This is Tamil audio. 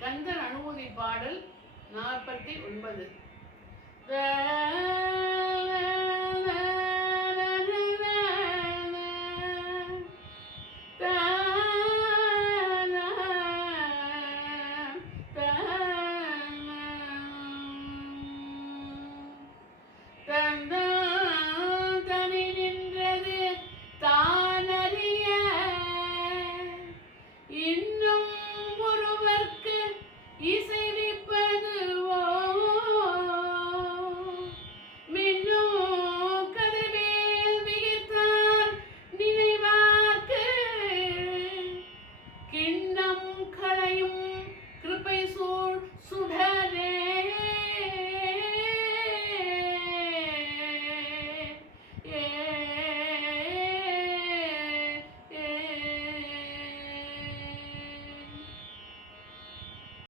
கந்தன் அனுமதி பாடல் நாற்பத்தி ஒன்பது. களையும்